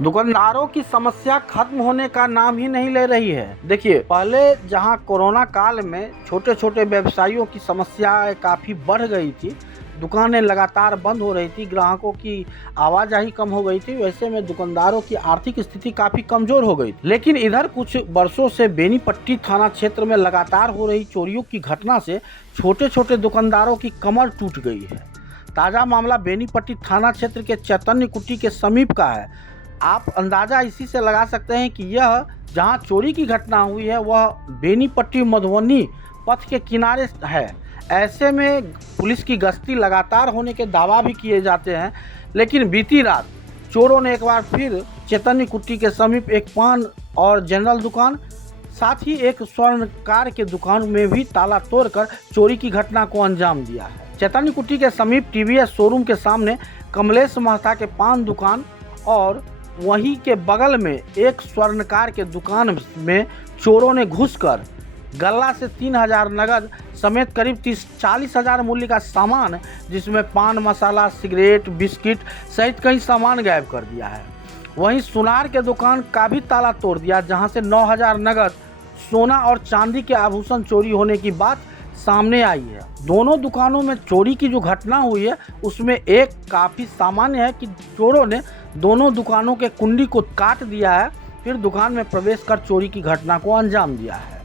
दुकानदारों की समस्या खत्म होने का नाम ही नहीं ले रही है। देखिए, पहले जहां कोरोना काल में छोटे छोटे व्यवसायियों की समस्या काफ़ी बढ़ गई थी, दुकानें लगातार बंद हो रही थी, ग्राहकों की आवाजाही कम हो गई थी, वैसे में दुकानदारों की आर्थिक स्थिति काफ़ी कमज़ोर हो गई। लेकिन इधर कुछ वर्षों से बेनीपट्टी थाना क्षेत्र में लगातार हो रही चोरियों की घटना से छोटे छोटे दुकानदारों की कमर टूट गई है। ताज़ा मामला बेनीपट्टी थाना क्षेत्र के चैतन्य कुटी के समीप का है। आप अंदाज़ा इसी से लगा सकते हैं कि यह जहां चोरी की घटना हुई है वह बेनीपट्टी मधुबनी पथ के किनारे है। ऐसे में पुलिस की गश्ती लगातार होने के दावा भी किए जाते हैं, लेकिन बीती रात चोरों ने एक बार फिर चैतन्य कुटी के समीप एक पान और जनरल दुकान, साथ ही एक स्वर्णकार के दुकान में भी ताला तोड़कर चोरी की घटना को अंजाम दिया है। चैतन्य कुटी के समीप टीवीएस शोरूम के सामने कमलेश महता के पान दुकान और वहीं के बगल में एक स्वर्णकार के दुकान में चोरों ने घुसकर गल्ला से 3000 नगद समेत करीब 40 हजार मूल्य का सामान, जिसमें पान मसाला, सिगरेट, बिस्किट सहित कई सामान गायब कर दिया है। वहीं सुनार के दुकान का भी ताला तोड़ दिया, जहां से 9000 नगद सोना और चांदी के आभूषण चोरी होने की बात सामने आई है। दोनों दुकानों में चोरी की जो घटना हुई है उसमें एक काफ़ी सामान्य है कि चोरों ने दोनों दुकानों के कुंडी को काट दिया है, फिर दुकान में प्रवेश कर चोरी की घटना को अंजाम दिया है।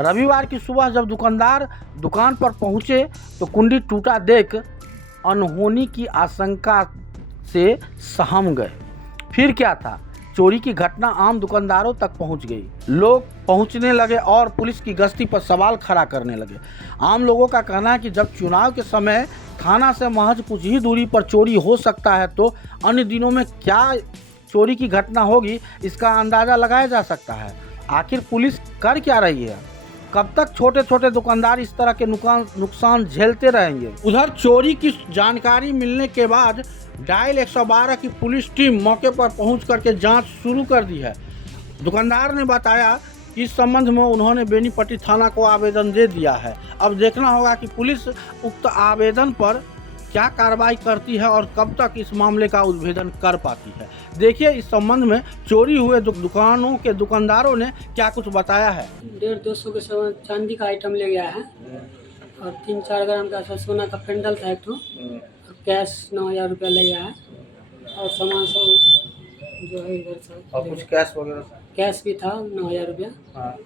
रविवार की सुबह जब दुकानदार दुकान पर पहुंचे तो कुंडी टूटा देख अनहोनी की आशंका से सहम गए। फिर क्या था, चोरी की घटना आम दुकानदारों तक पहुंच गई। लोग पहुंचने लगे और पुलिस की गश्ती पर सवाल खड़ा करने लगे। आम लोगों का कहना है कि जब चुनाव के समय थाना से महज कुछ ही दूरी पर चोरी हो सकता है, तो अन्य दिनों में क्या चोरी की घटना होगी, इसका अंदाज़ा लगाया जा सकता है। आखिर पुलिस कर क्या रही है? कब तक छोटे छोटे दुकानदार इस तरह के नुकसान झेलते रहेंगे? उधर चोरी की जानकारी मिलने के बाद डायल 112 की पुलिस टीम मौके पर पहुंच करके जांच शुरू कर दी है। दुकानदार ने बताया कि इस संबंध में उन्होंने बेनीपट्टी थाना को आवेदन दे दिया है। अब देखना होगा कि पुलिस उक्त आवेदन पर क्या कार्रवाई करती है और कब तक इस मामले का उद्भेदन कर पाती है। देखिए, इस संबंध में चोरी हुए दुकानों के दुकानदारों ने क्या कुछ बताया है। 150-200 के सामान चांदी का आइटम ले गया है और 3-4 ग्राम का सोना का पेंडल था एक ठो, और कैश 9000 रुपया ले गया है और सामान सब जो है इधर से। और कुछ कैश वगैरह? कैश भी था 9000 रुपया। हाँ,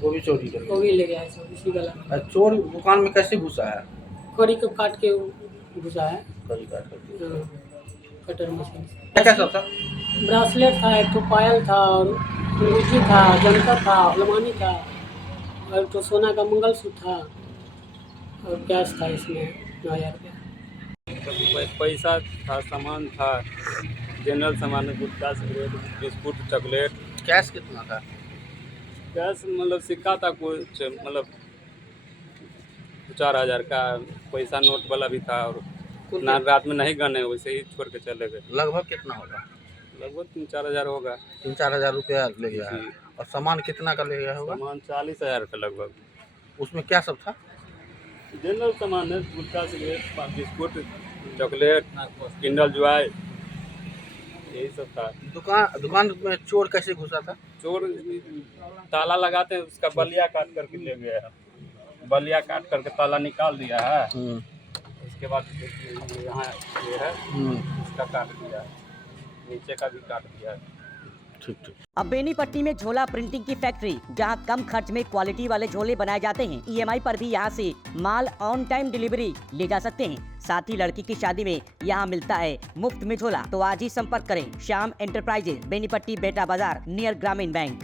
वो भी चोरी कर वो भी ले गया है सब इसी गला में। चोर दुकान में कैसे घुसा है? कड़ी को काट के घुसा है, कड़ी काट कर। कटर मशीन से। क्या सब था? ब्रासलेट था, एक तो पायल था और अंगूठी था, जंतर था, हलमानी था और एक तो सोना का मंगलसूत्र था और कैश था इसमें 9000 रुपया। पैसा था, सामान था, जनरल सामान, गुटखा, सिगरेट, बिस्कुट, चॉकलेट। कैश कितना था? कैश मतलब सिक्का था कुछ, मतलब 4000 का पैसा नोट वाला भी था, और ना रात में नहीं गने, वैसे ही छोड़ के चले गए। लगभग कितना होगा? लगभग 3-4 हज़ार होगा। 3-4 हजार रुपया ले गया है। जी। और सामान कितना का ले गया होगा? सामान 40,000 का लगभग। उसमें क्या सब था? जनरल सामान है, gutkha, cigarette, biscuit, chocolate, Kinder Joy, यही सब था। दुकान में चोर कैसे घुसा था? चोर ताला लगाते हैं, उसका बलिया काट करके ले गया है। बलिया काट करके ताला निकाल दिया है। उसके बाद यहाँ ये है, इसका काट दिया है, नीचे का भी काट दिया है। ठीक ठीक। अब बेनीपट्टी में झोला प्रिंटिंग की फैक्ट्री, जहां कम खर्च में क्वालिटी वाले झोले बनाए जाते हैं। EMI पर भी यहां से माल ऑन टाइम डिलीवरी ले जा सकते हैं। साथ ही लड़की की शादी में यहां मिलता है मुफ्त में झोला। तो आज ही संपर्क करें श्याम एंटरप्राइजेज, बेनीपट्टी, बेटा बाजार, नियर ग्रामीण बैंक।